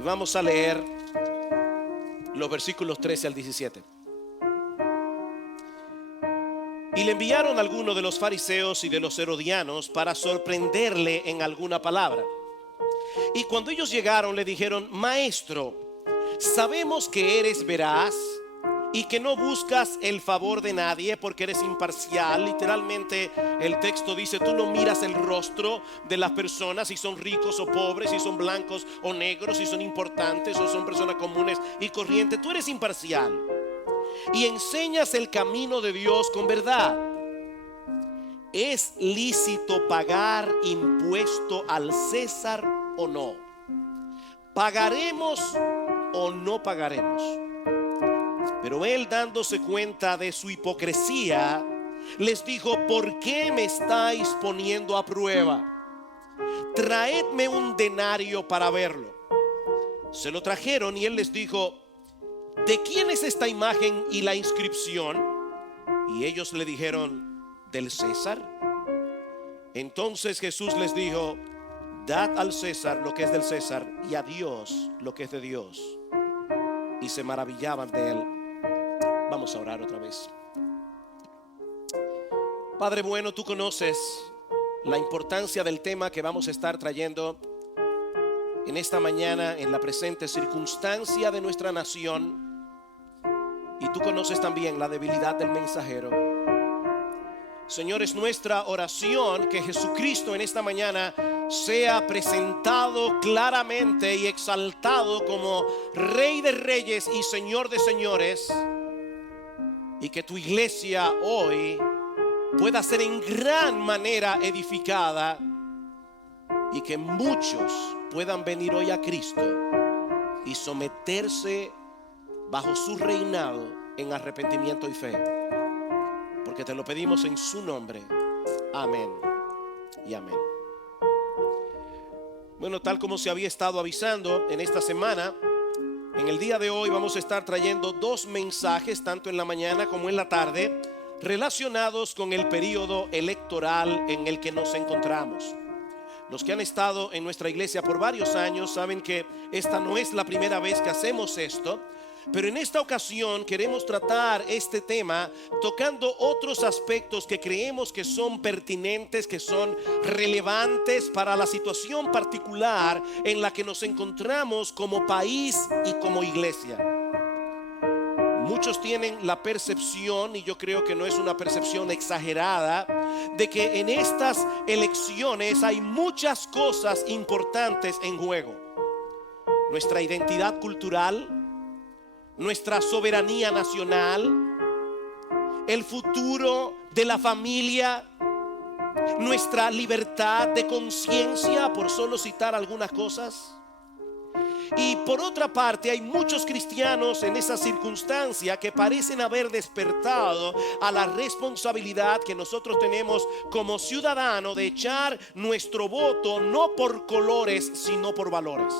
y vamos a leer los versículos 13 al 17. Y le enviaron algunos de los fariseos y de los herodianos para sorprenderle en alguna palabra. Y cuando ellos llegaron le dijeron: Maestro, sabemos que eres veraz y que no buscas el favor de nadie porque eres imparcial. Literalmente el texto dice: tú no miras el rostro de las personas, si son ricos o pobres, si son blancos o negros, si son importantes o son personas comunes y corrientes. Tú eres imparcial y enseñas el camino de Dios con verdad. ¿Es lícito pagar impuesto al César o no? ¿Pagaremos o no pagaremos? Pero él, dándose cuenta de su hipocresía, les dijo: ¿por qué me estáis poniendo a prueba? Traedme un denario para verlo. Se lo trajeron y él les dijo: ¿de quién es esta imagen y la inscripción? Y ellos le dijeron: ¿del César? Entonces Jesús les dijo: dad al César lo que es del César y a Dios lo que es de Dios. Y se maravillaban de él. Vamos a orar otra vez. Padre bueno, tú conoces la importancia del tema que vamos a estar trayendo en esta mañana, en la presente circunstancia de nuestra nación. Y tú conoces también la debilidad del mensajero. Señor, es nuestra oración que Jesucristo en esta mañana sea presentado claramente y exaltado como Rey de Reyes y Señor de Señores, y que tu iglesia hoy pueda ser en gran manera edificada y que muchos puedan venir hoy a Cristo y someterse bajo su reinado en arrepentimiento y fe. Porque te lo pedimos en su nombre. Amén y amén. Bueno, tal como se había estado avisando en esta semana, en el día de hoy vamos a estar trayendo dos mensajes, tanto en la mañana como en la tarde, relacionados con el periodo electoral en el que nos encontramos. Los que han estado en nuestra iglesia por varios años saben que esta no es la primera vez que hacemos esto. Pero en esta ocasión queremos tratar este tema tocando otros aspectos que creemos que son pertinentes, que son relevantes para la situación particular en la que nos encontramos como país y como iglesia. Muchos tienen la percepción, y yo creo que no es una percepción exagerada, de que en estas elecciones hay muchas cosas importantes en juego. Nuestra identidad cultural, nuestra soberanía nacional, el futuro de la familia, nuestra libertad de conciencia, por solo citar algunas cosas. Y por otra parte, hay muchos cristianos en esa circunstancia que parecen haber despertado a la responsabilidad que nosotros tenemos como ciudadanos de echar nuestro voto no por colores, sino por valores.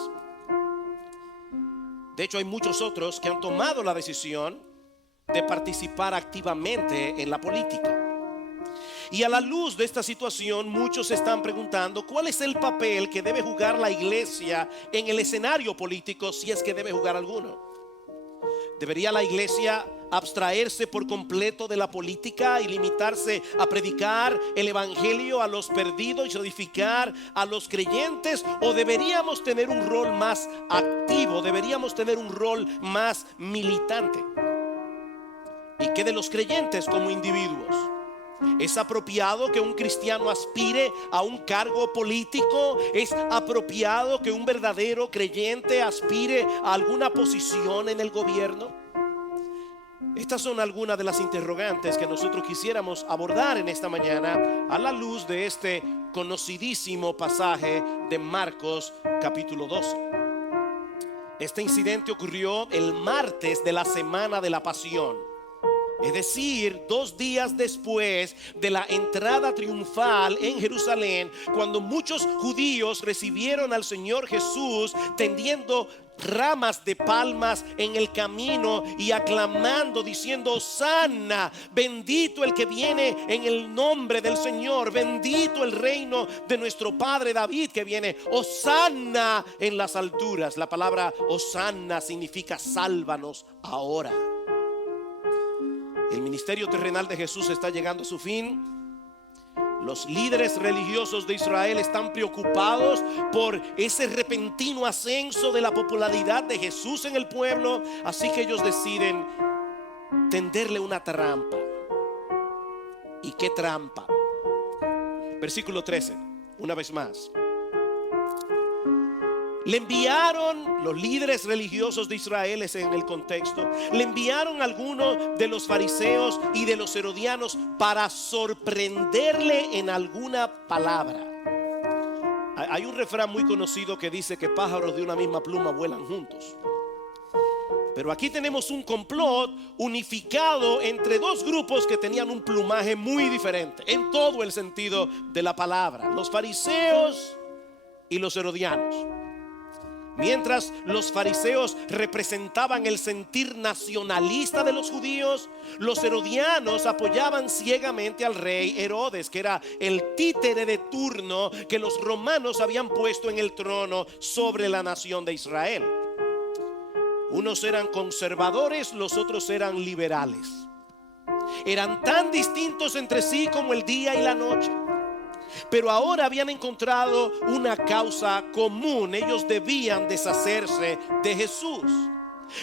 De hecho, hay muchos otros que han tomado la decisión de participar activamente en la política. Y a la luz de esta situación, muchos se están preguntando cuál es el papel que debe jugar la iglesia en el escenario político, si es que debe jugar alguno. ¿Debería la iglesia abstraerse por completo de la política y limitarse a predicar el evangelio a los perdidos y edificar a los creyentes? ¿O deberíamos tener un rol más activo? ¿Deberíamos tener un rol más militante? ¿Y qué de los creyentes como individuos? ¿Es apropiado que un cristiano aspire a un cargo político? ¿Es apropiado que un verdadero creyente aspire a alguna posición en el gobierno? Estas son algunas de las interrogantes que nosotros quisiéramos abordar en esta mañana a la luz de este conocidísimo pasaje de Marcos capítulo 12. Este incidente ocurrió el martes de la semana de la Pasión. Es decir, 2 días después de la entrada triunfal en Jerusalén, cuando muchos judíos recibieron al Señor Jesús tendiendo ramas de palmas en el camino y aclamando, diciendo: Hosana, bendito el que viene en el nombre del Señor, bendito el reino de nuestro padre David que viene, Hosana en las alturas. La palabra Hosana significa sálvanos ahora. El ministerio terrenal de Jesús está llegando a su fin. Los líderes religiosos de Israel están preocupados por ese repentino ascenso de la popularidad de Jesús en el pueblo. Así que ellos deciden tenderle una trampa. ¿Y qué trampa? Versículo 13, una vez más. Le enviaron los líderes religiosos de Israel, es en el contexto. Le enviaron a algunos de los fariseos y de los herodianos para sorprenderle en alguna palabra. Hay un refrán muy conocido que dice que pájaros de una misma pluma vuelan juntos. Pero aquí tenemos un complot unificado entre 2 grupos que tenían un plumaje muy diferente en todo el sentido de la palabra: los fariseos y los herodianos. Mientras los fariseos representaban el sentir nacionalista de los judíos, los herodianos apoyaban ciegamente al rey Herodes, que era el títere de turno que los romanos habían puesto en el trono sobre la nación de Israel. Unos eran conservadores, los otros eran liberales. Eran tan distintos entre sí como el día y la noche. Pero ahora habían encontrado una causa común: ellos debían deshacerse de Jesús.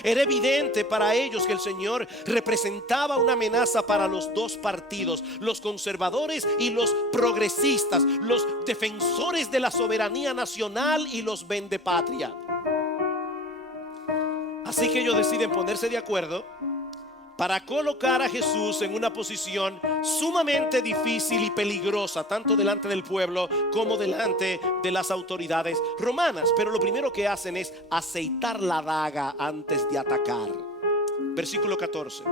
Era evidente para ellos que el Señor representaba una amenaza para los 2 partidos, los conservadores y los progresistas, los defensores de la soberanía nacional y los vendepatria. Así que ellos deciden ponerse de acuerdo para colocar a Jesús en una posición sumamente difícil y peligrosa, tanto delante del pueblo como delante de las autoridades romanas. Pero lo primero que hacen es aceitar la daga antes de atacar. Versículo 14.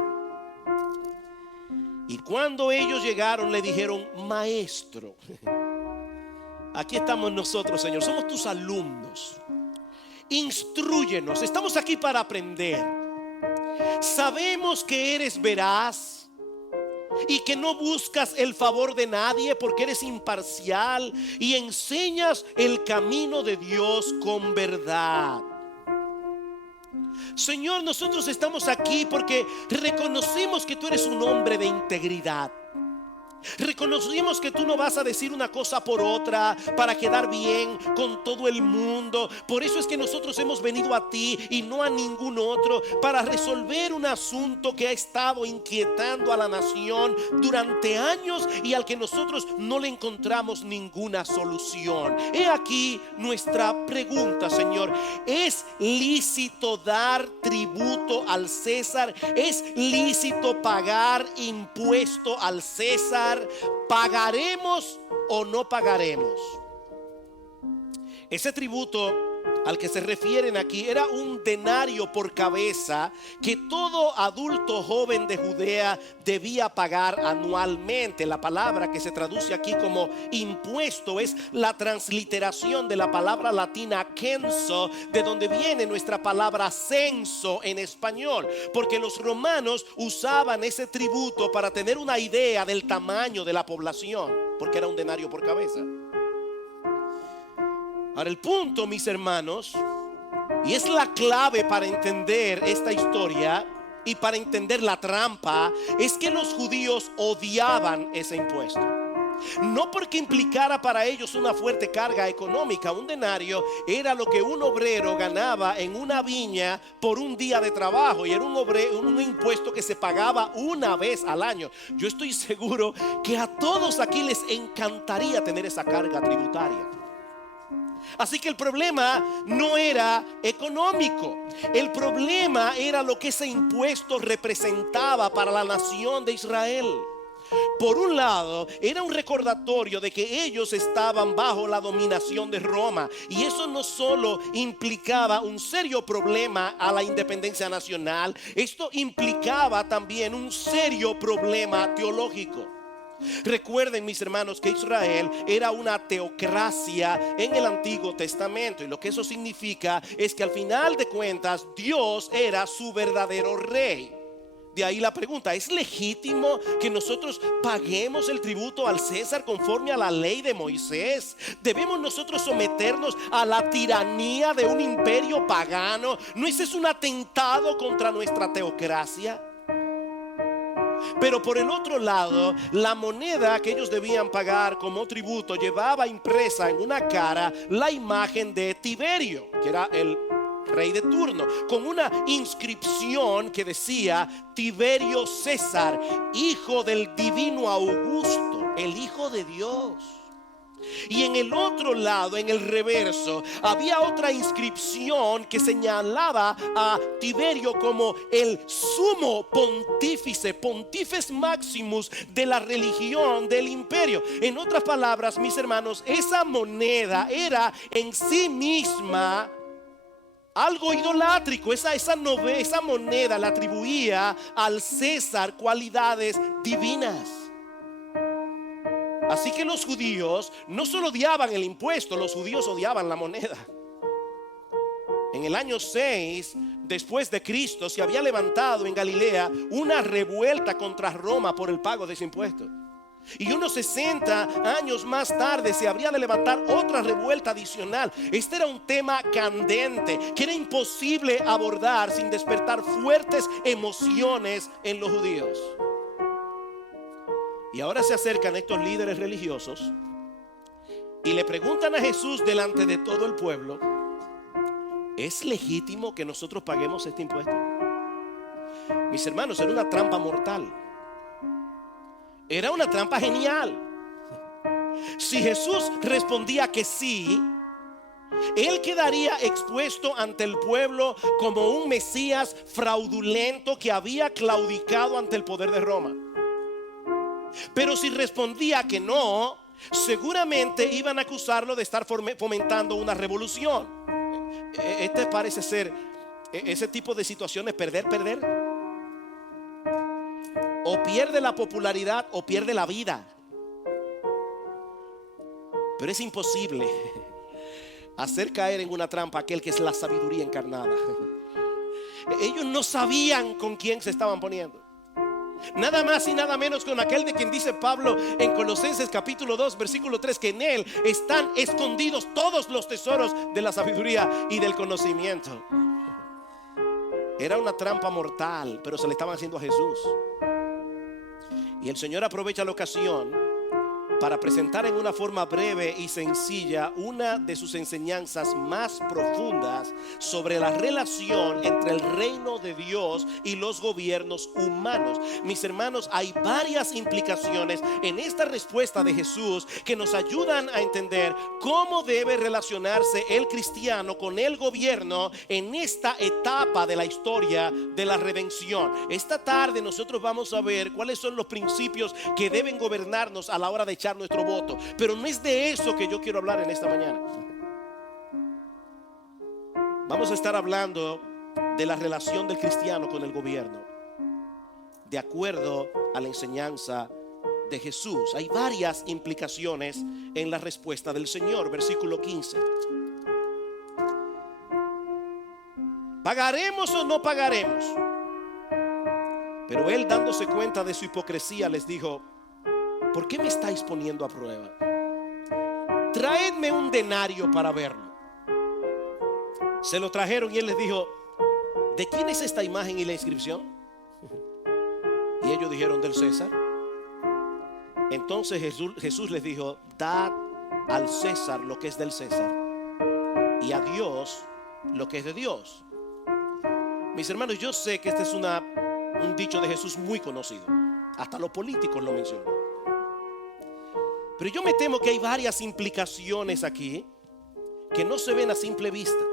Y cuando ellos llegaron, le dijeron: Maestro, aquí estamos nosotros, Señor, somos tus alumnos. Instrúyenos, estamos aquí para aprender. Sabemos que eres veraz y que no buscas el favor de nadie, porque eres imparcial y enseñas el camino de Dios con verdad. Señor, nosotros estamos aquí porque reconocemos que tú eres un hombre de integridad. Reconocimos que tú no vas a decir una cosa por otra para quedar bien con todo el mundo. Por eso es que nosotros hemos venido a ti y no a ningún otro, para resolver un asunto que ha estado inquietando a la nación durante años y al que nosotros no le encontramos ninguna solución. He aquí nuestra pregunta, Señor: ¿es lícito dar tributo al César? ¿Es lícito pagar impuesto al César? ¿Pagaremos o no pagaremos? Ese tributo al que se refieren aquí era un denario por cabeza que todo adulto joven de Judea debía pagar anualmente. La palabra que se traduce aquí como impuesto es la transliteración de la palabra latina censo, de donde viene nuestra palabra censo en español, porque los romanos usaban ese tributo para tener una idea del tamaño de la población, porque era un denario por cabeza. Ahora, el punto, mis hermanos, y es la clave para entender esta historia y para entender la trampa, es que los judíos odiaban ese impuesto. No porque implicara para ellos una fuerte carga económica. Un denario era lo que un obrero ganaba en una viña por un día de trabajo, y era un impuesto que se pagaba una vez al año. Yo estoy seguro que a todos aquí les encantaría tener esa carga tributaria. Así que el problema no era económico. El problema era lo que ese impuesto representaba para la nación de Israel. Por un lado, era un recordatorio de que ellos estaban bajo la dominación de Roma, y eso no solo implicaba un serio problema a la independencia nacional, esto implicaba también un serio problema teológico. Recuerden, mis hermanos, que Israel era una teocracia en el Antiguo Testamento, y lo que eso significa es que al final de cuentas Dios era su verdadero rey. De ahí la pregunta: ¿es legítimo que nosotros paguemos el tributo al César conforme a la ley de Moisés? ¿Debemos nosotros someternos a la tiranía de un imperio pagano? ¿No es eso un atentado contra nuestra teocracia? Pero por el otro lado, la moneda que ellos debían pagar como tributo llevaba impresa en una cara la imagen de Tiberio, que era el rey de turno, con una inscripción que decía: Tiberio César, hijo del divino Augusto, el hijo de Dios. Y en el otro lado, en el reverso, había otra inscripción que señalaba a Tiberio como el sumo pontífice, pontífice maximus de la religión del imperio. En otras palabras, mis hermanos, esa moneda era en sí misma algo idolátrico. Esa moneda le atribuía al César cualidades divinas. Así que los judíos no solo odiaban el impuesto, los judíos odiaban la moneda. En el año 6 después de Cristo se había levantado en Galilea una revuelta contra Roma por el pago de ese impuesto. Y unos 60 años más tarde se habría de levantar otra revuelta adicional. Este era un tema candente que era imposible abordar sin despertar fuertes emociones en los judíos. Y ahora se acercan estos líderes religiosos y le preguntan a Jesús delante de todo el pueblo: ¿es legítimo que nosotros paguemos este impuesto? Mis hermanos, era una trampa mortal. Era una trampa genial. Si Jesús respondía que sí, él quedaría expuesto ante el pueblo como un Mesías fraudulento que había claudicado ante el poder de Roma. Pero si respondía que no, seguramente iban a acusarlo de estar fomentando una revolución. Este parece ser ese tipo de situaciones: perder. O pierde la popularidad o pierde la vida. Pero es imposible hacer caer en una trampa a aquel que es la sabiduría encarnada. Ellos no sabían con quién se estaban poniendo. Nada más y nada menos con aquel de quien dice Pablo en Colosenses capítulo 2 versículo 3, que en él están escondidos todos los tesoros de la sabiduría y del conocimiento. Era una trampa mortal, pero se le estaban haciendo a Jesús. Y el Señor aprovecha la ocasión para presentar en una forma breve y sencilla una de sus enseñanzas más profundas sobre la relación entre el reino de Dios y los gobiernos humanos. Mis hermanos, hay varias implicaciones en esta respuesta de Jesús que nos ayudan a entender cómo debe relacionarse el cristiano con el gobierno en esta etapa de la historia de la redención. Esta tarde nosotros vamos a ver cuáles son los principios que deben gobernarnos a la hora de echar nuestro voto, pero no es de eso que yo quiero hablar en esta mañana. Vamos a estar hablando de la relación del cristiano con el gobierno de acuerdo a la enseñanza de Jesús. Hay varias implicaciones en la respuesta del Señor. Versículo 15: ¿pagaremos o no pagaremos? Pero él, dándose cuenta de su hipocresía, les dijo: ¿por qué me estáis poniendo a prueba? Traedme un denario para verlo. Se lo trajeron y él les dijo: ¿de quién es esta imagen y la inscripción? Y ellos dijeron: del César. Entonces Jesús les dijo: dad al César lo que es del César y a Dios lo que es de Dios. Mis hermanos, yo sé que este es un dicho de Jesús muy conocido. Hasta los políticos lo mencionan. Pero yo me temo que hay varias implicaciones aquí que no se ven a simple vista,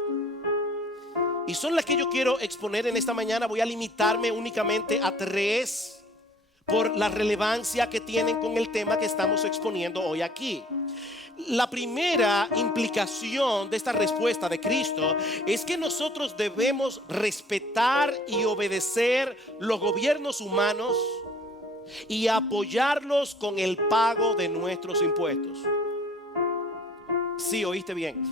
y son las que yo quiero exponer en esta mañana. Voy a limitarme únicamente a 3 por la relevancia que tienen con el tema que estamos exponiendo hoy aquí. La primera implicación de esta respuesta de Cristo es que nosotros debemos respetar y obedecer los gobiernos humanos y apoyarlos con el pago de nuestros impuestos. Sí, oíste bien.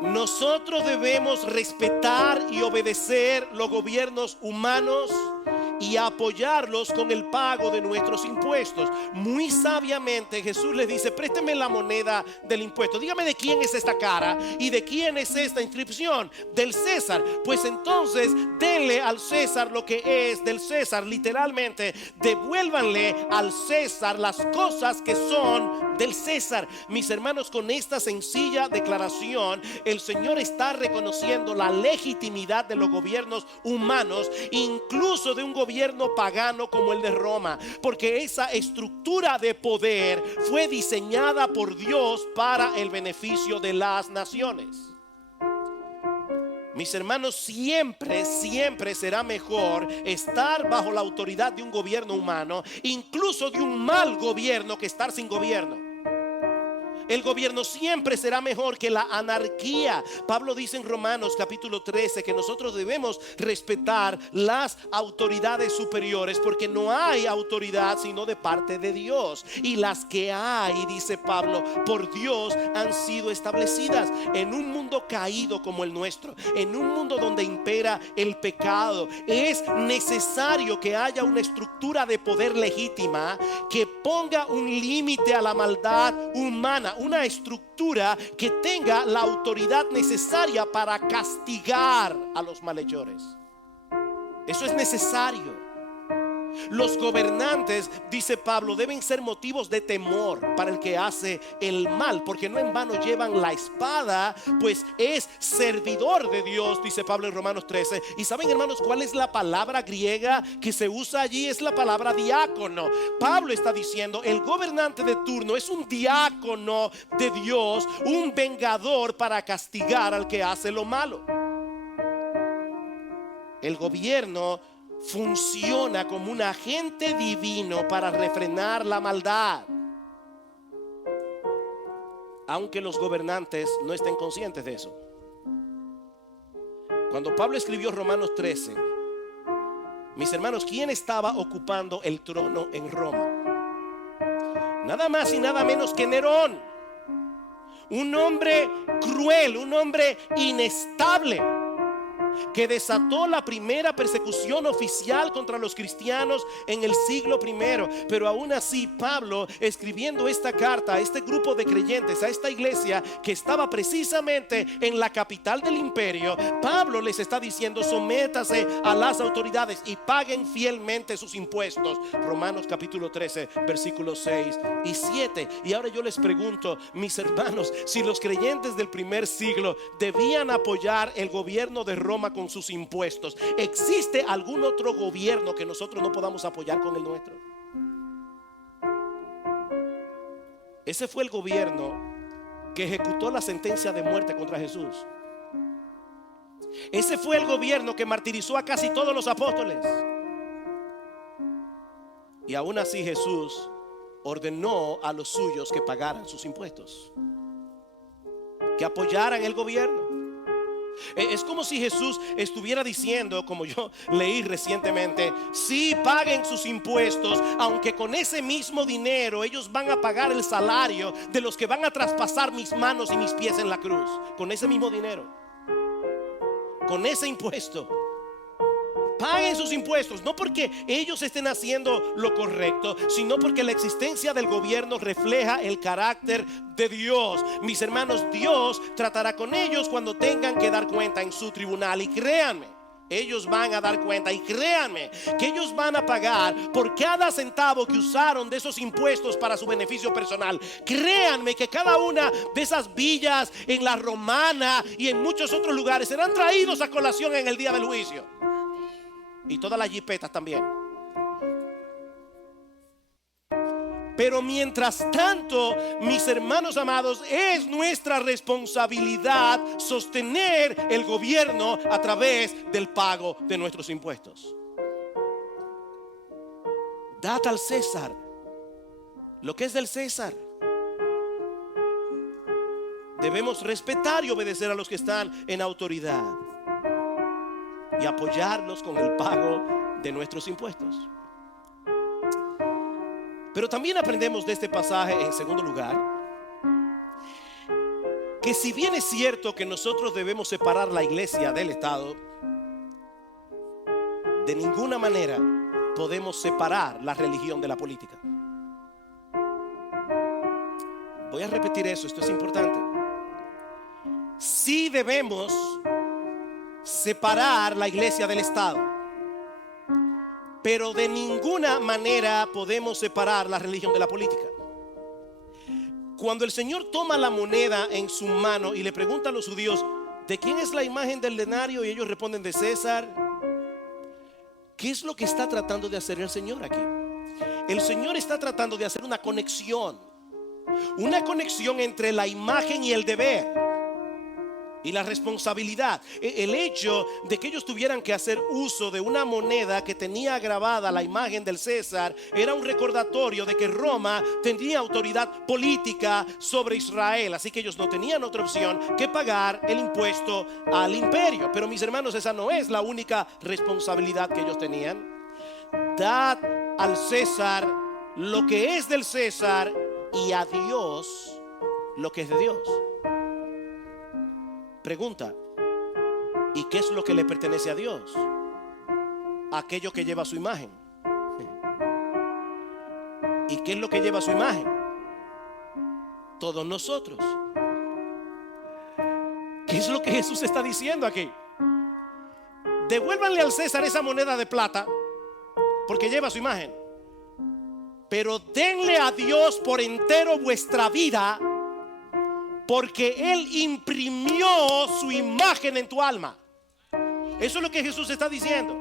Nosotros debemos respetar y obedecer los gobiernos humanos y apoyarlos con el pago de nuestros impuestos. Muy sabiamente Jesús les dice: présteme la moneda del impuesto. Dígame de quién es esta cara y de quién es esta inscripción. Del César. Pues entonces denle al César lo que es del César. Literalmente, devuélvanle al César las cosas que son del César. Mis hermanos, con esta sencilla declaración, el Señor está reconociendo la legitimidad de los gobiernos humanos, incluso de un gobierno pagano como el de Roma, porque esa estructura de poder fue diseñada por Dios para el beneficio de las naciones. Mis hermanos, siempre será mejor estar bajo la autoridad de un gobierno humano, incluso de un mal gobierno, que estar sin gobierno. El gobierno siempre será mejor que la anarquía. Pablo dice en Romanos capítulo 13 que nosotros debemos respetar las autoridades superiores, porque no hay autoridad sino de parte de Dios, y las que hay, dice Pablo, por Dios han sido establecidas. En un mundo caído como el nuestro, en un mundo donde impera el pecado, es necesario que haya una estructura de poder legítima que ponga un límite a la maldad humana, una estructura que tenga la autoridad necesaria para castigar a los malhechores. Eso es necesario. Los gobernantes, dice Pablo, deben ser motivos de temor para el que hace el mal, porque no en vano llevan la espada, pues es servidor de Dios, dice Pablo en Romanos 13. Y saben, hermanos, cuál es la palabra griega que se usa allí: es la palabra diácono. Pablo está diciendo: el gobernante de turno es un diácono de Dios, un vengador para castigar al que hace lo malo. El gobierno funciona como un agente divino para refrenar la maldad, aunque los gobernantes no estén conscientes de eso. Cuando Pablo escribió Romanos 13, mis hermanos, ¿quién estaba ocupando el trono en Roma? Nada más y nada menos que Nerón, un hombre cruel, un hombre inestable, que desató la primera persecución oficial contra los cristianos en el siglo I. Pero aún así, Pablo, escribiendo esta carta a este grupo de creyentes, a esta iglesia que estaba precisamente en la capital del imperio, Pablo les está diciendo: sométase a las autoridades y paguen fielmente sus impuestos. Romanos capítulo 13 versículos 6 y 7. Y ahora yo les pregunto, mis hermanos, si los creyentes del primer siglo debían apoyar el gobierno de Roma con sus impuestos, ¿existe algún otro gobierno que nosotros no podamos apoyar con el nuestro? Ese fue el gobierno que ejecutó la sentencia de muerte contra Jesús. Ese fue el gobierno que martirizó a casi todos los apóstoles. Y aún así Jesús ordenó a los suyos que pagaran sus impuestos, que apoyaran el gobierno. Es como si Jesús estuviera diciendo, como yo leí recientemente: sí, paguen sus impuestos, aunque con ese mismo dinero ellos van a pagar el salario de los que van a traspasar mis manos y mis pies en la cruz. Con ese mismo dinero, con ese impuesto. Paguen sus impuestos, no porque ellos estén haciendo lo correcto, sino porque la existencia del gobierno refleja el carácter de Dios. Mis hermanos, Dios tratará con ellos cuando tengan que dar cuenta en su tribunal. Y créanme, ellos van a dar cuenta, y créanme que ellos van a pagar por cada centavo que usaron de esos impuestos para su beneficio personal. Créanme que cada una de esas villas en la Romana y en muchos otros lugares serán traídos a colación en el día del juicio. Y todas las jipetas también. Pero mientras tanto, mis hermanos amados, es nuestra responsabilidad sostener el gobierno a través del pago de nuestros impuestos. Dad al César lo que es del César. Debemos respetar y obedecer a los que están en autoridad y apoyarlos con el pago de nuestros impuestos. Pero también aprendemos de este pasaje, en segundo lugar, que si bien es cierto que nosotros debemos separar la iglesia del Estado, de ninguna manera podemos separar la religión de la política. Voy a repetir eso, esto es importante. Sí debemos separar la iglesia del Estado, pero de ninguna manera podemos separar la religión de la política. Cuando el Señor toma la moneda en su mano y le pregunta a los judíos, ¿de quién es la imagen del denario? Y ellos responden, de César. ¿Qué es lo que está tratando de hacer el Señor aquí? El Señor está tratando de hacer una conexión entre la imagen y el deber y la responsabilidad. El hecho de que ellos tuvieran que hacer uso de una moneda que tenía grabada la imagen del César era un recordatorio de que Roma tenía autoridad política sobre Israel, así que ellos no tenían otra opción que pagar el impuesto al imperio. Pero mis hermanos, esa no es la única responsabilidad que ellos tenían. Dad al César lo que es del César y a Dios lo que es de Dios. Pregunta, ¿y qué es lo que le pertenece a Dios? Aquello que lleva su imagen. ¿Y qué es lo que lleva su imagen? Todos nosotros. ¿Qué es lo que Jesús está diciendo aquí? Devuélvanle al César esa moneda de plata porque lleva su imagen, pero denle a Dios por entero vuestra vida, porque Él imprimió su imagen en tu alma. Eso es lo que Jesús está diciendo.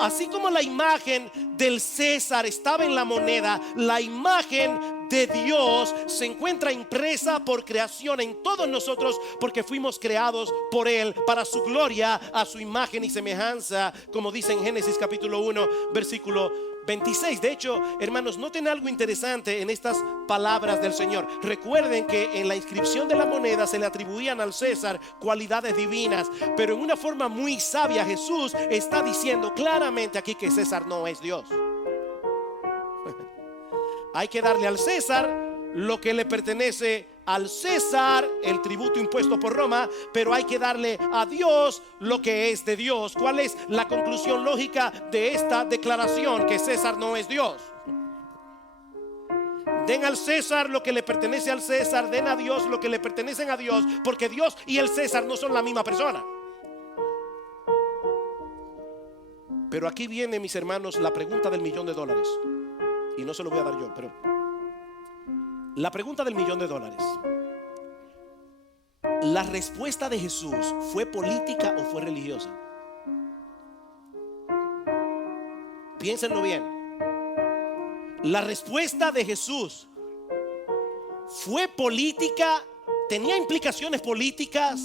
Así como la imagen del César estaba en la moneda, la imagen de Dios se encuentra impresa por creación en todos nosotros, porque fuimos creados por Él para su gloria, a su imagen y semejanza, como dice en Génesis capítulo 1 versículo 26. De hecho, hermanos, noten algo interesante en estas palabras del Señor. Recuerden que en la inscripción de la moneda se le atribuían al César cualidades divinas, pero en una forma muy sabia Jesús está diciendo claramente aquí que César no es Dios. Hay que darle al César lo que le pertenece al César, el tributo impuesto por Roma, pero hay que darle a Dios lo que es de Dios. ¿Cuál es la conclusión lógica de esta declaración? Que César no es Dios. Den al César lo que le pertenece al César, den a Dios lo que le pertenecen a Dios, porque Dios y el César no son la misma persona. Pero aquí viene, mis hermanos, la pregunta del $1.000.000. Y no se lo voy a dar yo, pero la pregunta del $1.000.000. ¿La respuesta de Jesús fue política o fue religiosa? Piénsenlo bien. La respuesta de Jesús fue política, tenía implicaciones políticas,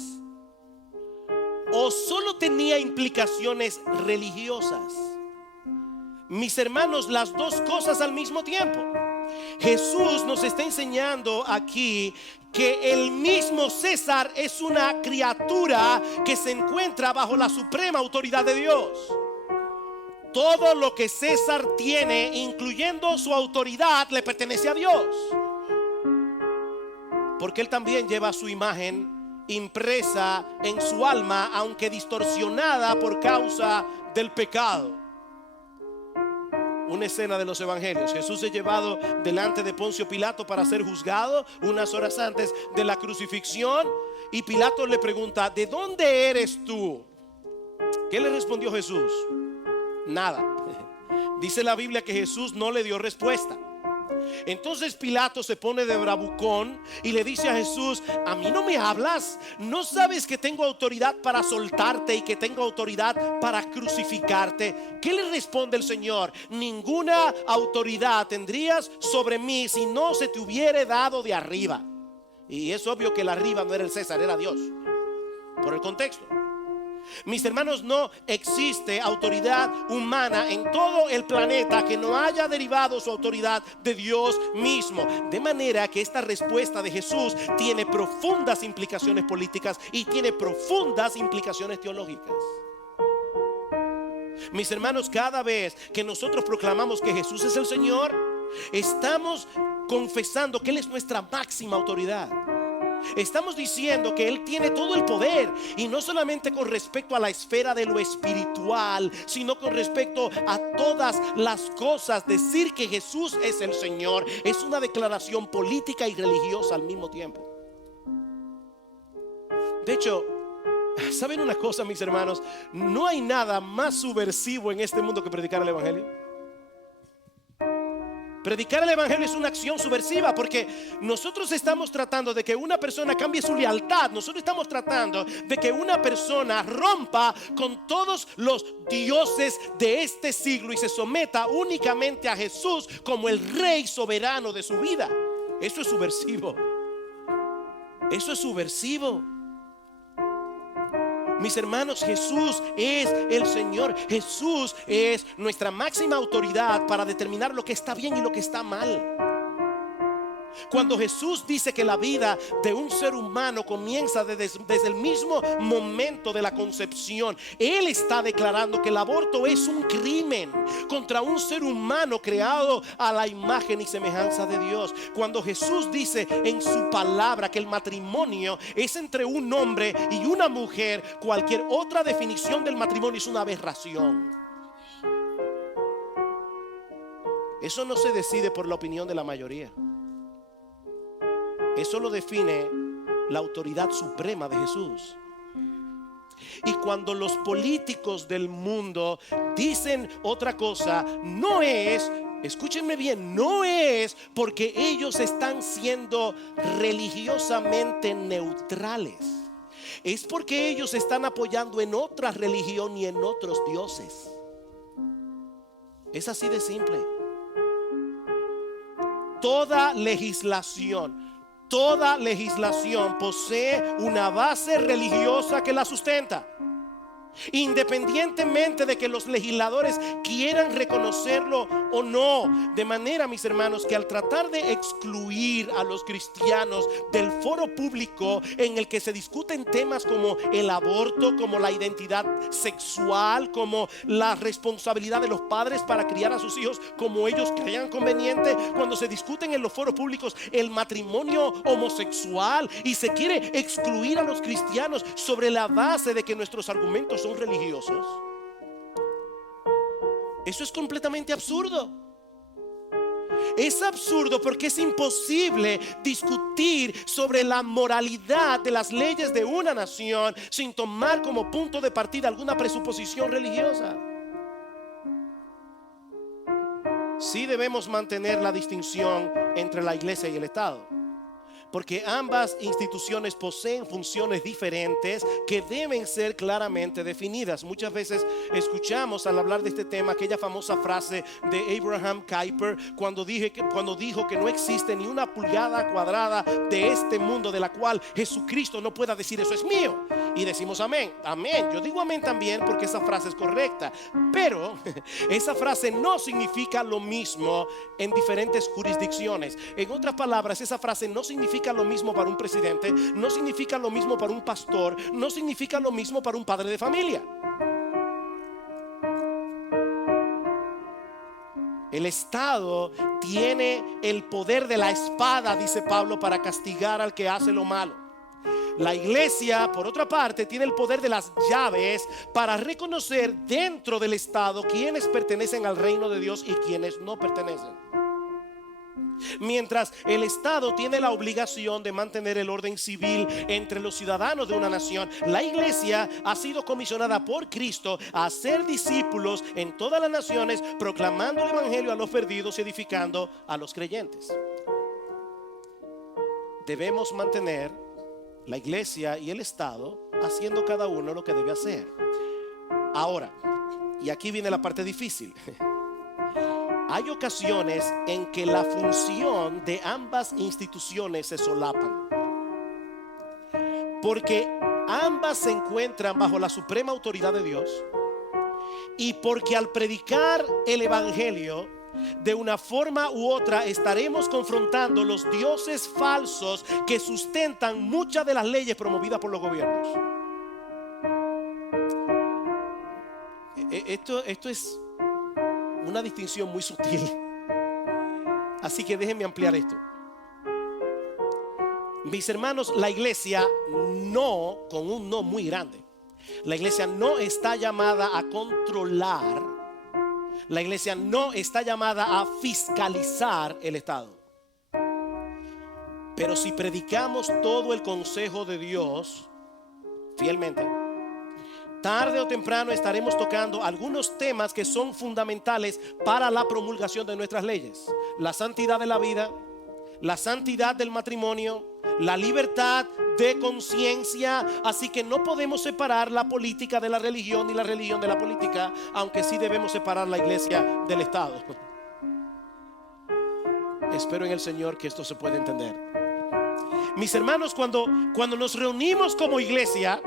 o solo tenía implicaciones religiosas. Mis hermanos, las dos cosas al mismo tiempo. Jesús nos está enseñando aquí que el mismo César es una criatura que se encuentra bajo la suprema autoridad de Dios. Todo lo que César tiene, incluyendo su autoridad, le pertenece a Dios, porque él también lleva su imagen impresa en su alma, aunque distorsionada por causa del pecado. Una escena de los evangelios: Jesús es llevado delante de Poncio Pilato para ser juzgado unas horas antes de la crucifixión, y Pilato le pregunta: ¿de dónde eres tú? ¿Qué le respondió Jesús? Nada. Dice la Biblia que Jesús no le dio respuesta. Entonces Pilato se pone de bravucón y le dice a Jesús: ¿a mí no me hablas? ¿No sabes que tengo autoridad para soltarte y que tengo autoridad para crucificarte? ¿Qué le responde el Señor? Ninguna autoridad tendrías sobre mí si no se te hubiere dado de arriba. Y es obvio que el arriba no era el César, era Dios, por el contexto. Mis hermanos, no existe autoridad humana en todo el planeta que no haya derivado su autoridad de Dios mismo. De manera que esta respuesta de Jesús tiene profundas implicaciones políticas y tiene profundas implicaciones teológicas. Mis hermanos, cada vez que nosotros proclamamos que Jesús es el Señor, estamos confesando que Él es nuestra máxima autoridad. Estamos diciendo que Él tiene todo el poder, y no solamente con respecto a la esfera de lo espiritual, sino con respecto a todas las cosas. Decir que Jesús es el Señor es una declaración política y religiosa al mismo tiempo. De hecho, ¿saben una cosa, mis hermanos? No hay nada más subversivo en este mundo que predicar el Evangelio. Predicar el Evangelio es una acción subversiva, porque nosotros estamos tratando de que una persona cambie su lealtad. Nosotros estamos tratando de que una persona rompa con todos los dioses de este siglo y se someta únicamente a Jesús como el Rey soberano de su vida. Eso es subversivo. Eso es subversivo. Mis hermanos, Jesús es el Señor. Jesús es nuestra máxima autoridad para determinar lo que está bien y lo que está mal. Cuando Jesús dice que la vida de un ser humano comienza desde el mismo momento de la concepción, Él está declarando que el aborto es un crimen contra un ser humano creado a la imagen y semejanza de Dios. Cuando Jesús dice en su palabra que el matrimonio es entre un hombre y una mujer, cualquier otra definición del matrimonio es una aberración. Eso no se decide por la opinión de la mayoría. Eso lo define la autoridad suprema de Jesús. Y cuando los políticos del mundo dicen otra cosa, no es, escúchenme bien, no es porque ellos están siendo religiosamente neutrales. Es porque ellos están apoyando en otra religión y en otros dioses. Es así de simple. Toda legislación posee una base religiosa que la sustenta, independientemente de que los legisladores quieran reconocerlo o no. De manera, mis hermanos, que al tratar de excluir a los cristianos del foro público en el que se discuten temas como el aborto, como la identidad sexual, como la responsabilidad de los padres para criar a sus hijos como ellos crean conveniente, cuando se discuten en los foros públicos el matrimonio homosexual y se quiere excluir a los cristianos sobre la base de que nuestros argumentos son religiosos, eso es completamente absurdo. Es absurdo porque es imposible discutir sobre la moralidad de las leyes de una nación sin tomar como punto de partida alguna presuposición religiosa. Sí debemos mantener la distinción entre la iglesia y el Estado, porque ambas instituciones poseen funciones diferentes que deben ser claramente definidas. Muchas veces escuchamos al hablar de este tema aquella famosa frase de Abraham Kuyper cuando dijo que no existe ni una pulgada cuadrada de este mundo de la cual Jesucristo no pueda decir eso es mío. Y decimos amén, amén. Yo digo amén también porque esa frase es correcta, pero esa frase no significa lo mismo en diferentes jurisdicciones. En otras palabras, esa frase no significa lo mismo para un presidente, no significa lo mismo para un pastor, no significa lo mismo para un padre de familia. El Estado tiene el poder de la espada, dice Pablo, para castigar al que hace lo malo. La iglesia, por otra parte, tiene el poder de las llaves para reconocer dentro del Estado quienes pertenecen al reino de Dios y quienes no pertenecen. Mientras el Estado tiene la obligación de mantener el orden civil entre los ciudadanos de una nación, la iglesia ha sido comisionada por Cristo a hacer discípulos en todas las naciones, proclamando el evangelio a los perdidos y edificando a los creyentes. Debemos mantener la iglesia y el Estado haciendo cada uno lo que debe hacer. Ahora, y aquí viene la parte difícil. Hay ocasiones en que la función de ambas instituciones se solapan, porque ambas se encuentran bajo la suprema autoridad de Dios, y porque al predicar el evangelio, de una forma u otra estaremos confrontando los dioses falsos que sustentan muchas de las leyes promovidas por los gobiernos. Esto es una distinción muy sutil, así que déjenme ampliar esto. Mis hermanos, la iglesia no, con un no muy grande, la iglesia no está llamada a controlar. La iglesia no está llamada a fiscalizar el Estado. Pero si predicamos todo el consejo de Dios fielmente, tarde o temprano estaremos tocando algunos temas que son fundamentales para la promulgación de nuestras leyes: la santidad de la vida, la santidad del matrimonio, la libertad de conciencia. Así que no podemos separar la política de la religión ni la religión de la política, aunque sí debemos separar la iglesia del Estado. Espero en el Señor que esto se pueda entender. Mis hermanos, cuando nos reunimos como iglesia,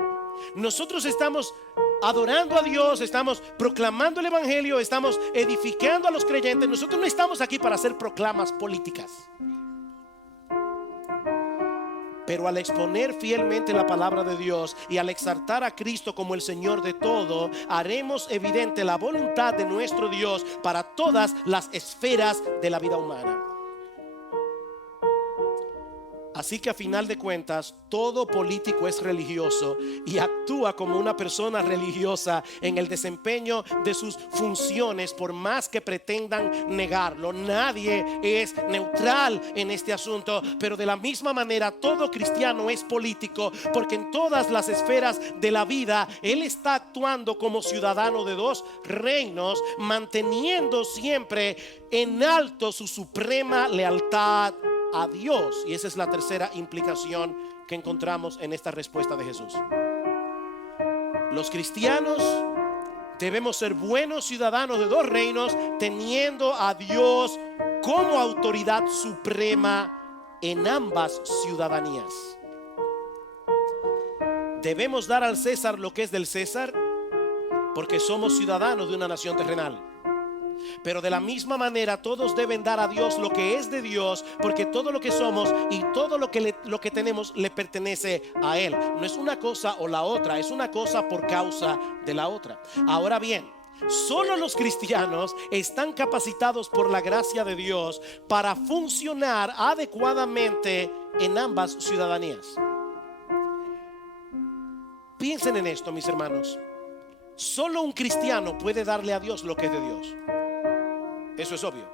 nosotros estamos adorando a Dios, estamos proclamando el evangelio, estamos edificando a los creyentes. Nosotros no estamos aquí para hacer proclamas políticas. Pero al exponer fielmente la palabra de Dios y al exaltar a Cristo como el Señor de todo, haremos evidente la voluntad de nuestro Dios para todas las esferas de la vida humana. Así que a final de cuentas, todo político es religioso y actúa como una persona religiosa en el desempeño de sus funciones, por más que pretendan negarlo. Nadie es neutral en este asunto, pero de la misma manera todo cristiano es político, porque en todas las esferas de la vida él está actuando como ciudadano de dos reinos, manteniendo siempre en alto su suprema lealtad a Dios. Y esa es la tercera implicación que encontramos en esta respuesta de Jesús. Los cristianos debemos ser buenos ciudadanos de dos reinos, teniendo a Dios como autoridad suprema en ambas ciudadanías. Debemos dar al César lo que es del César, porque somos ciudadanos de una nación terrenal. Pero de la misma manera todos deben dar a Dios lo que es de Dios, porque todo lo que somos y todo lo que tenemos le pertenece a Él. No es una cosa o la otra, es una cosa por causa de la otra. Ahora bien, solo los cristianos están capacitados por la gracia de Dios para funcionar adecuadamente en ambas ciudadanías. Piensen en esto, mis hermanos. Solo un cristiano puede darle a Dios lo que es de Dios. Eso es obvio.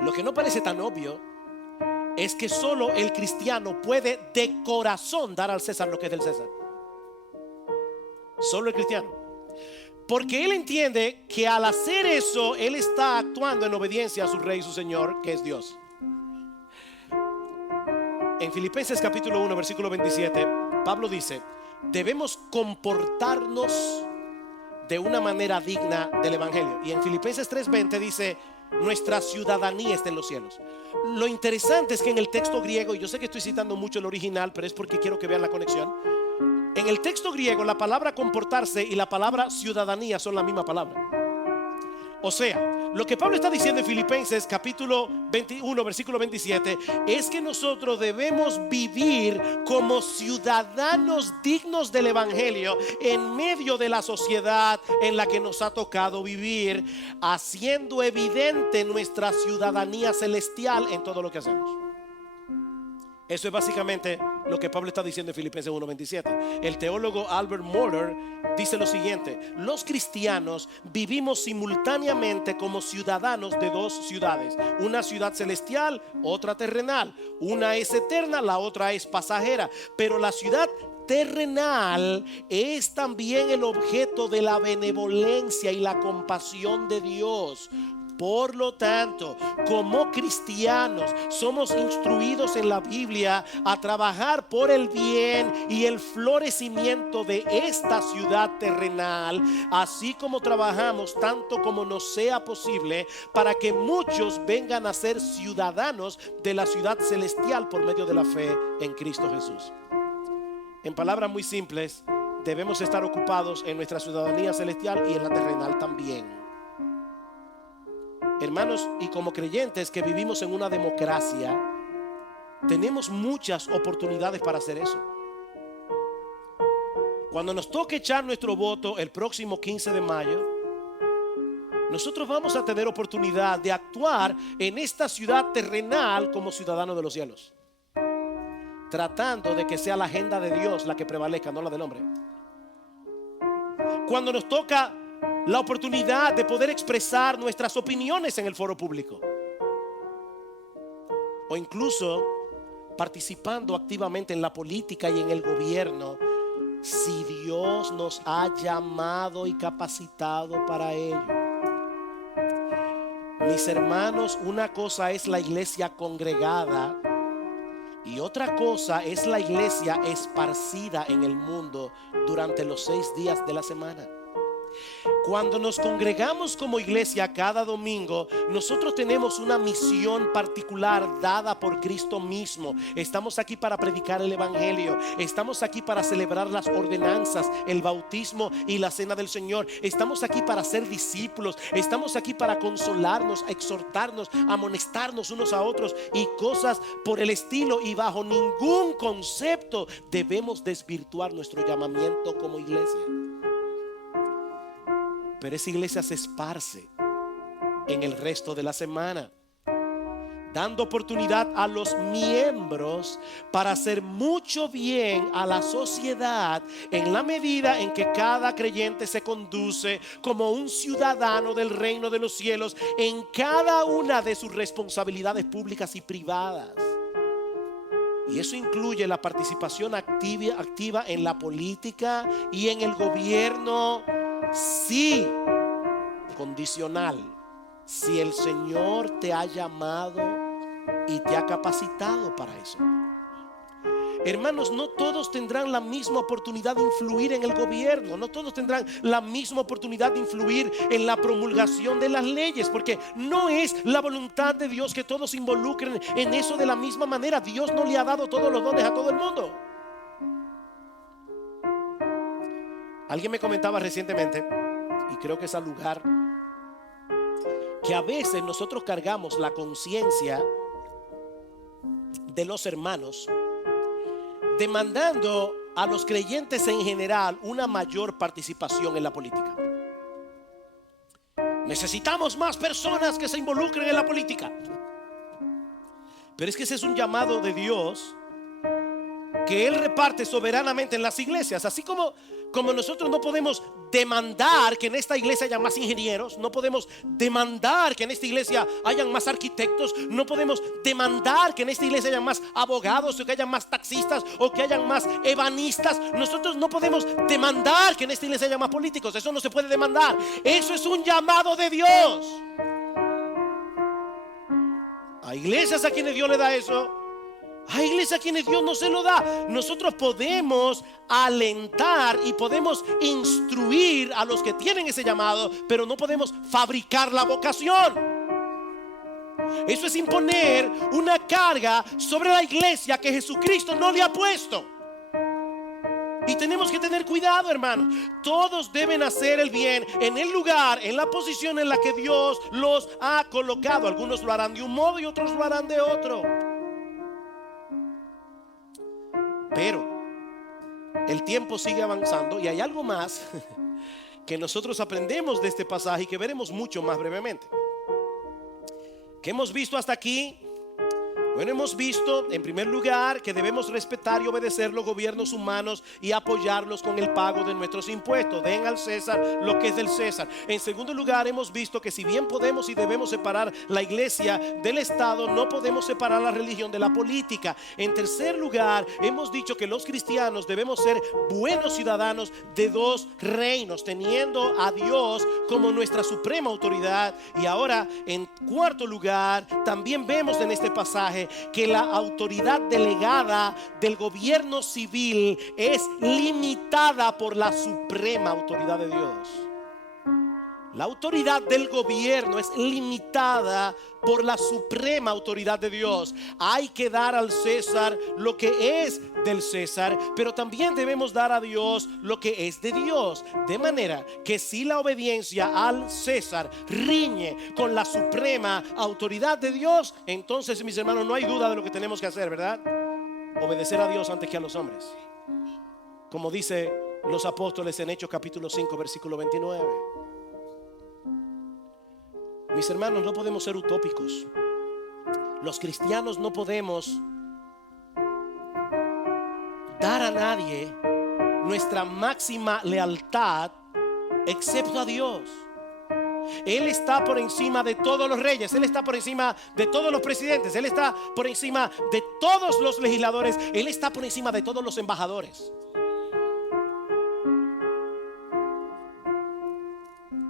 Lo que no parece tan obvio es que solo el cristiano puede de corazón dar al César lo que es del César. Solo el cristiano. Porque él entiende que al hacer eso, él está actuando en obediencia a su Rey y su Señor, que es Dios. En Filipenses capítulo 1 versículo 27, Pablo dice: debemos comportarnos de una manera digna del evangelio. Y en Filipenses 3:20 dice: nuestra ciudadanía está en los cielos. Lo interesante es que en el texto griego, y yo sé que estoy citando mucho el original, pero es porque quiero que vean la conexión. En el texto griego, la palabra comportarse y la palabra ciudadanía son la misma palabra. O sea, lo que Pablo está diciendo en Filipenses capítulo 21 versículo 27 es que nosotros debemos vivir como ciudadanos dignos del evangelio en medio de la sociedad en la que nos ha tocado vivir, haciendo evidente nuestra ciudadanía celestial en todo lo que hacemos. Eso es básicamente lo que Pablo está diciendo en Filipenses 1:27. El teólogo Albert Mohler dice lo siguiente: los cristianos vivimos simultáneamente como ciudadanos de dos ciudades, una ciudad celestial, otra terrenal. Una es eterna, la otra es pasajera, pero la ciudad terrenal es también el objeto de la benevolencia y la compasión de Dios. Por lo tanto, como cristianos somos instruidos en la Biblia a trabajar por el bien y el florecimiento de esta ciudad terrenal, así como trabajamos tanto como nos sea posible para que muchos vengan a ser ciudadanos de la ciudad celestial por medio de la fe en Cristo Jesús. En palabras muy simples, debemos estar ocupados en nuestra ciudadanía celestial y en la terrenal también. Hermanos, y como creyentes que vivimos en una democracia, tenemos muchas oportunidades para hacer eso. Cuando nos toque echar nuestro voto el próximo 15 de mayo, nosotros vamos a tener oportunidad de actuar en esta ciudad terrenal como ciudadanos de los cielos, tratando de que sea la agenda de Dios la que prevalezca, no la del hombre. Cuando nos toca la oportunidad de poder expresar nuestras opiniones en el foro público, o incluso participando activamente en la política y en el gobierno, si Dios nos ha llamado y capacitado para ello. Mis hermanos, una cosa es la iglesia congregada y otra cosa es la iglesia esparcida en el mundo durante los 6 días de la semana. Cuando nos congregamos como iglesia cada domingo, nosotros tenemos una misión particular dada por Cristo mismo. Estamos aquí para predicar el evangelio. Estamos aquí para celebrar las ordenanzas, el bautismo y la cena del Señor. Estamos aquí para ser discípulos. Estamos aquí para consolarnos, exhortarnos, amonestarnos unos a otros y cosas por el estilo. Y bajo ningún concepto debemos desvirtuar nuestro llamamiento como iglesia. Pero esa iglesia se esparce en el resto de la semana, dando oportunidad a los miembros para hacer mucho bien a la sociedad en la medida en que cada creyente se conduce como un ciudadano del reino de los cielos en cada una de sus responsabilidades públicas y privadas. Y eso incluye la participación activa en la política y en el gobierno. Sí, condicional. Si el Señor te ha llamado y te ha capacitado para eso. Hermanos, no todos tendrán la misma oportunidad de influir en el gobierno. No todos tendrán la misma oportunidad de influir en la promulgación de las leyes, porque no es la voluntad de Dios que todos se involucren en eso de la misma manera. Dios no le ha dado todos los dones a todo el mundo. Alguien me comentaba recientemente, y creo que es al lugar, que a veces nosotros cargamos la conciencia de los hermanos, demandando a los creyentes en general una mayor participación en la política. Necesitamos más personas que se involucren en la política. Pero es que ese es un llamado de Dios que Él reparte soberanamente en las iglesias. Así como nosotros no podemos demandar que en esta iglesia haya más ingenieros, no podemos demandar que en esta iglesia hayan más arquitectos, no podemos demandar que en esta iglesia haya más abogados, o que hayan más taxistas, o que hayan más ebanistas. Nosotros no podemos demandar que en esta iglesia haya más políticos. Eso no se puede demandar. Eso es un llamado de Dios. Hay iglesias a quienes Dios le da eso. Hay iglesias a quienes Dios no se lo da. Nosotros podemos alentar y podemos instruir a los que tienen ese llamado, pero no podemos fabricar la vocación. Eso es imponer una carga sobre la iglesia que Jesucristo no le ha puesto. Y tenemos que tener cuidado, hermano. Todos deben hacer el bien en el lugar, en la posición en la que Dios los ha colocado. Algunos lo harán de un modo y otros lo harán de otro. Pero el tiempo sigue avanzando y hay algo más que nosotros aprendemos de este pasaje y que veremos mucho más brevemente. ¿Qué hemos visto hasta aquí? Bueno, hemos visto en primer lugar que debemos respetar y obedecer los gobiernos humanos y apoyarlos con el pago de nuestros impuestos. Den al César lo que es del César. En segundo lugar, hemos visto que si bien podemos y debemos separar la iglesia del Estado, no podemos separar la religión de la política. En tercer lugar, hemos dicho que los cristianos debemos ser buenos ciudadanos de dos reinos, teniendo a Dios como nuestra suprema autoridad. Y ahora, en cuarto lugar, también vemos en este pasaje que la autoridad delegada del gobierno civil es limitada por la suprema autoridad de Dios. La autoridad del gobierno es limitada por la suprema autoridad de Dios. Hay que dar al César lo que es del César, pero también debemos dar a Dios lo que es de Dios. De manera que si la obediencia al César riñe con la suprema autoridad de Dios, entonces, mis hermanos, no hay duda de lo que tenemos que hacer, ¿verdad? Obedecer a Dios antes que a los hombres, como dice los apóstoles en Hechos capítulo 5 versículo 29. Mis hermanos, no podemos ser utópicos. Los cristianos no podemos dar a nadie nuestra máxima lealtad excepto a Dios. Él está por encima de todos los reyes. Él está por encima de todos los presidentes. Él está por encima de todos los legisladores. Él está por encima de todos los embajadores.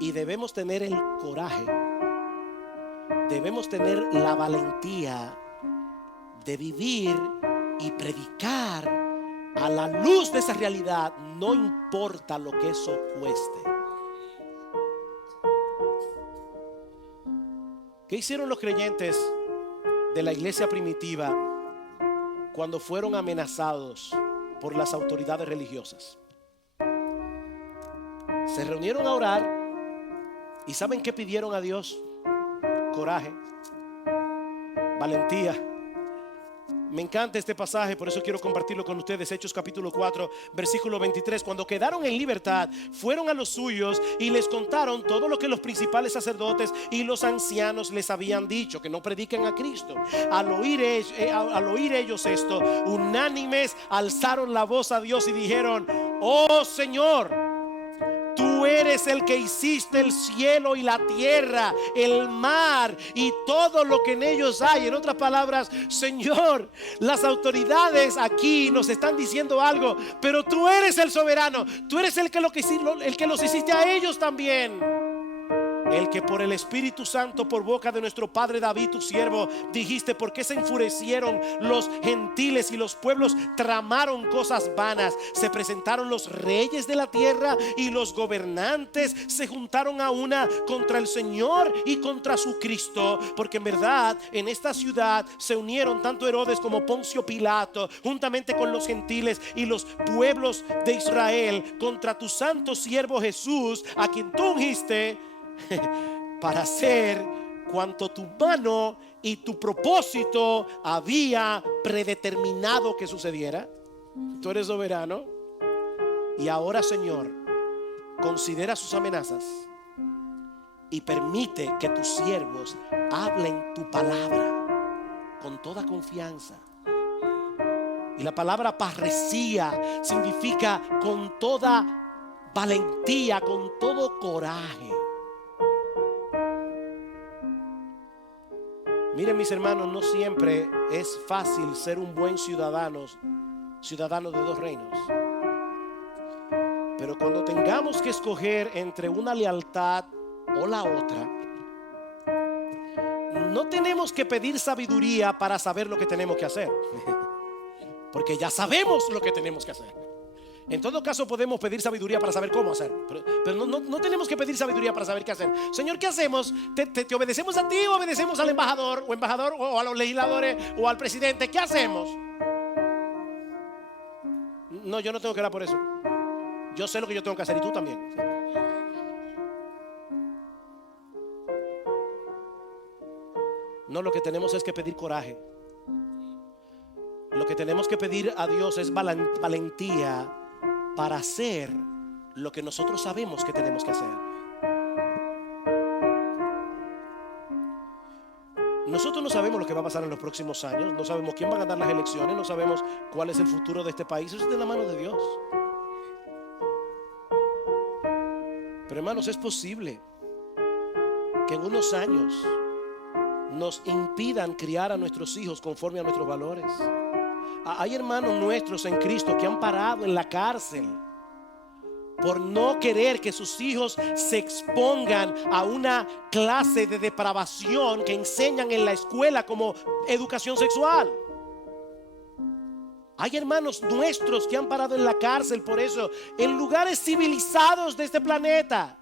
Y debemos tener el coraje, debemos tener la valentía de vivir y predicar a la luz de esa realidad, no importa lo que eso cueste. ¿Qué hicieron los creyentes de la iglesia primitiva cuando fueron amenazados por las autoridades religiosas? Se reunieron a orar. ¿Y saben qué pidieron a Dios? Coraje, valentía. Me encanta este pasaje, por eso quiero compartirlo con ustedes. Hechos capítulo 4 versículo 23. Cuando quedaron en libertad, fueron a los suyos y les contaron todo lo que los principales sacerdotes y los ancianos les habían dicho, que no prediquen a Cristo. Al oír ellos esto, unánimes alzaron la voz a Dios y dijeron: oh Señor, tú eres el que hiciste el cielo y la tierra, el mar y todo lo que en ellos hay. En otras palabras, Señor, las autoridades aquí nos están diciendo algo, pero tú eres el soberano. Tú eres el que los hiciste a ellos también. El que por el Espíritu Santo, por boca de nuestro padre David, tu siervo, dijiste: ¿por qué se enfurecieron los gentiles y los pueblos tramaron cosas vanas? Se presentaron los reyes de la tierra y los gobernantes se juntaron a una contra el Señor y contra su Cristo. Porque en verdad en esta ciudad se unieron tanto Herodes como Poncio Pilato, juntamente con los gentiles y los pueblos de Israel, contra tu santo siervo Jesús, a quien tú ungiste para hacer cuanto tu mano y tu propósito había predeterminado que sucediera. Tú eres soberano. Y ahora, Señor, considera sus amenazas y permite que tus siervos hablen tu palabra con toda confianza. Y la palabra parresía significa con toda valentía, con todo coraje. Miren, mis hermanos, no siempre es fácil ser un buen ciudadano de dos reinos. Pero cuando tengamos que escoger entre una lealtad o la otra, no tenemos que pedir sabiduría para saber lo que tenemos que hacer, porque ya sabemos lo que tenemos que hacer. En todo caso podemos pedir sabiduría para saber cómo hacer, pero no tenemos que pedir sabiduría para saber qué hacer. Señor, ¿qué hacemos? ¿Te obedecemos a ti o obedecemos al embajador o a los legisladores o al presidente? ¿Qué hacemos? No, yo no tengo que orar por eso. Yo sé lo que yo tengo que hacer y tú también. No, lo que tenemos es que pedir coraje. Lo que tenemos que pedir a Dios es valentía para hacer lo que nosotros sabemos que tenemos que hacer. Nosotros no sabemos lo que va a pasar en los próximos años. No sabemos quién va a ganar las elecciones. No sabemos cuál es el futuro de este país. Eso está en la mano de Dios. Pero hermanos, es posible que en unos años nos impidan criar a nuestros hijos conforme a nuestros valores. Hay hermanos nuestros en Cristo que han parado en la cárcel por no querer que sus hijos se expongan a una clase de depravación que enseñan en la escuela como educación sexual. Hay hermanos nuestros que han parado en la cárcel por eso, en lugares civilizados de este planeta.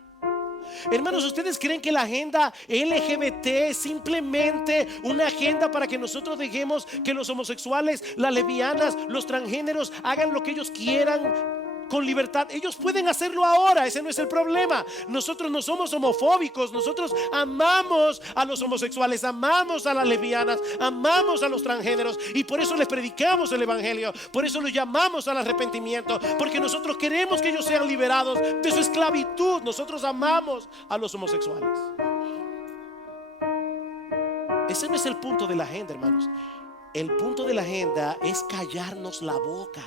Hermanos, ¿ustedes creen que la agenda LGBT es simplemente una agenda para que nosotros dejemos que los homosexuales, las lesbianas, los transgéneros hagan lo que ellos quieran con libertad? Ellos pueden hacerlo ahora, ese no es el problema. Nosotros no somos homofóbicos, nosotros amamos a los homosexuales, amamos a las lesbianas, amamos a los transgéneros, y por eso les predicamos el evangelio, por eso los llamamos al arrepentimiento, porque nosotros queremos que ellos sean liberados de su esclavitud. Nosotros amamos a los homosexuales. Ese no es el punto de la agenda, hermanos. El punto de la agenda es callarnos la boca.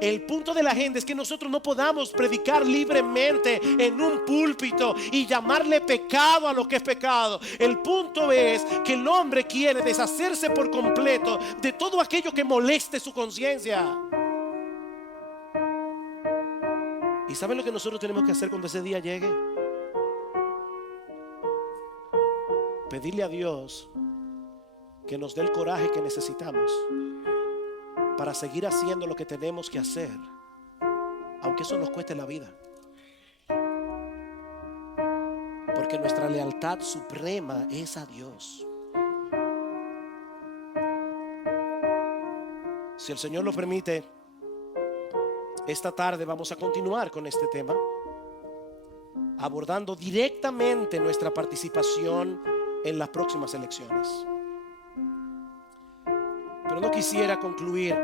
El punto de la agenda es que nosotros no podamos predicar libremente en un púlpito y llamarle pecado a lo que es pecado. El punto es que el hombre quiere deshacerse por completo de todo aquello que moleste su conciencia. ¿Y saben lo que nosotros tenemos que hacer cuando ese día llegue? Pedirle a Dios que nos dé el coraje que necesitamos para seguir haciendo lo que tenemos que hacer, aunque eso nos cueste la vida. Porque nuestra lealtad suprema es a Dios. Si el Señor lo permite, esta tarde vamos a continuar con este tema, abordando directamente nuestra participación en las próximas elecciones. Pero no quisiera concluir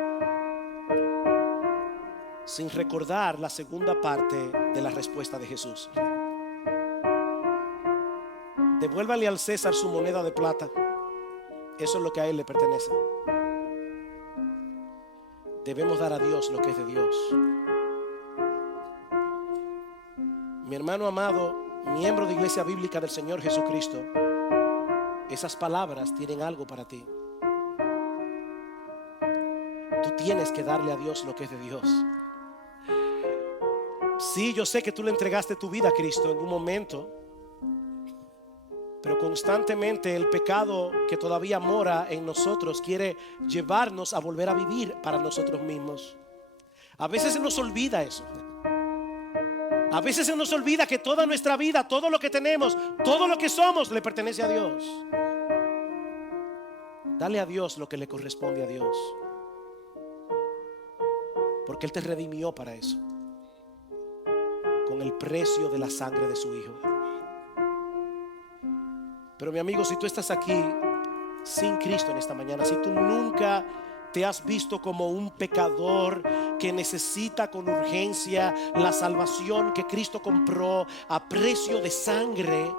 sin recordar la segunda parte de la respuesta de Jesús. Devuélvale al César su moneda de plata. Eso es lo que a él le pertenece. Debemos dar a Dios lo que es de Dios. Mi hermano amado, miembro de Iglesia Bíblica del Señor Jesucristo, esas palabras tienen algo para ti. Tú tienes que darle a Dios lo que es de Dios. Sí, yo sé que tú le entregaste tu vida a Cristo en un momento, pero constantemente el pecado que todavía mora en nosotros quiere llevarnos a volver a vivir para nosotros mismos. A veces se nos olvida eso. A veces se nos olvida que toda nuestra vida, todo lo que tenemos, todo lo que somos le pertenece a Dios. Dale a Dios lo que le corresponde a Dios, porque Él te redimió para eso, con el precio de la sangre de su Hijo. Pero mi amigo, si tú estás aquí sin Cristo en esta mañana, si tú nunca te has visto como un pecador que necesita con urgencia la salvación que Cristo compró a precio de sangre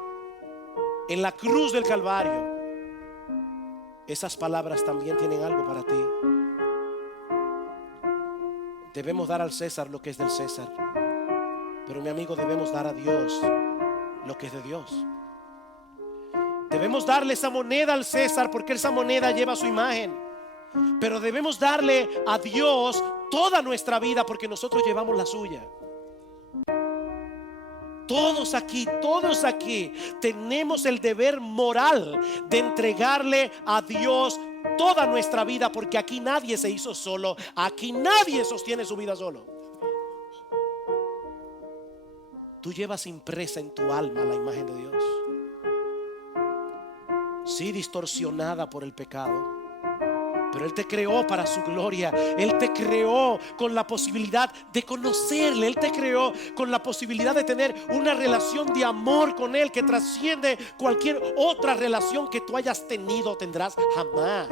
en la cruz del Calvario, esas palabras también tienen algo para ti. Debemos dar al César lo que es del César, pero mi amigo, debemos dar a Dios lo que es de Dios. Debemos darle esa moneda al César porque esa moneda lleva su imagen, pero debemos darle a Dios toda nuestra vida porque nosotros llevamos la suya. Todos aquí tenemos el deber moral de entregarle a Dios toda nuestra vida, porque aquí nadie se hizo solo, aquí nadie sostiene su vida solo. Tú llevas impresa en tu alma la imagen de Dios, sí, distorsionada por el pecado, pero Él te creó para su gloria. Él te creó con la posibilidad de conocerle. Él te creó con la posibilidad de tener una relación de amor con Él que trasciende cualquier otra relación que tú hayas tenido o tendrás jamás.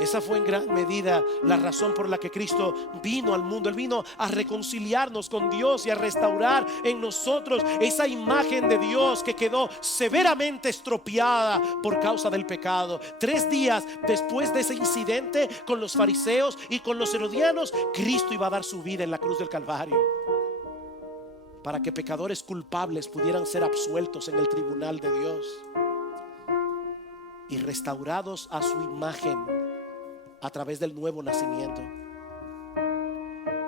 Esa fue en gran medida la razón por la que Cristo vino al mundo. Él vino a reconciliarnos con Dios y a restaurar en nosotros esa imagen de Dios que quedó severamente estropeada por causa del pecado. 3 días después de ese incidente con los fariseos y con los herodianos, Cristo iba a dar su vida en la cruz del Calvario para que pecadores culpables pudieran ser absueltos en el tribunal de Dios y restaurados a su imagen a través del nuevo nacimiento.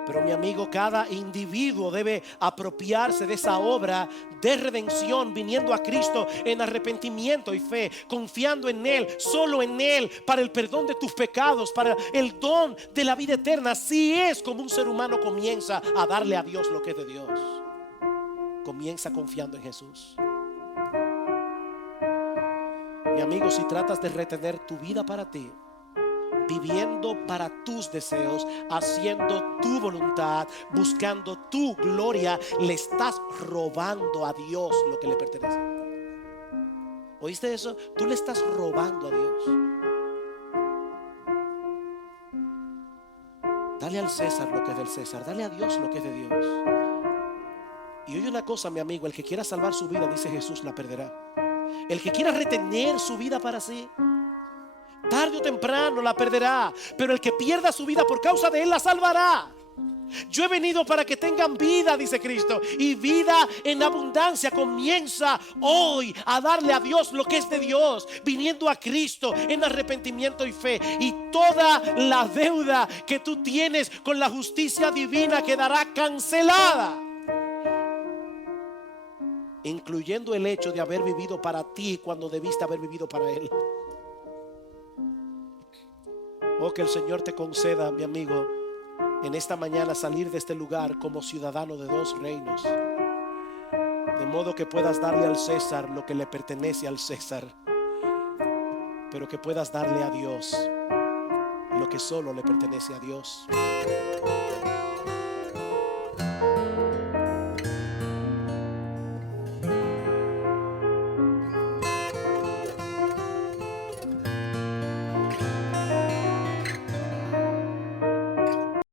Pero mi amigo, cada individuo debe apropiarse de esa obra de redención, viniendo a Cristo en arrepentimiento y fe, confiando en Él, solo en Él, para el perdón de tus pecados, para el don de la vida eterna. Así es como un ser humano comienza a darle a Dios lo que es de Dios. Comienza confiando en Jesús. Mi amigo, si tratas de retener tu vida para ti, viviendo para tus deseos, haciendo tu voluntad, buscando tu gloria, le estás robando a Dios lo que le pertenece. ¿Oíste eso? Tú le estás robando a Dios. Dale al César lo que es del César, dale a Dios lo que es de Dios. Y oye una cosa, mi amigo, el que quiera salvar su vida, dice Jesús, la perderá. El que quiera retener su vida para sí, tarde o temprano la perderá. Pero el que pierda su vida por causa de él, la salvará. Yo he venido para que tengan vida, dice Cristo, y vida en abundancia. Comienza hoy a darle a Dios lo que es de Dios, viniendo a Cristo en arrepentimiento y fe, y toda la deuda que tú tienes con la justicia divina quedará cancelada, incluyendo el hecho de haber vivido para ti cuando debiste haber vivido para Él. Oh, que el Señor te conceda, mi amigo, en esta mañana salir de este lugar como ciudadano de dos reinos, de modo que puedas darle al César lo que le pertenece al César, pero que puedas darle a Dios lo que solo le pertenece a Dios.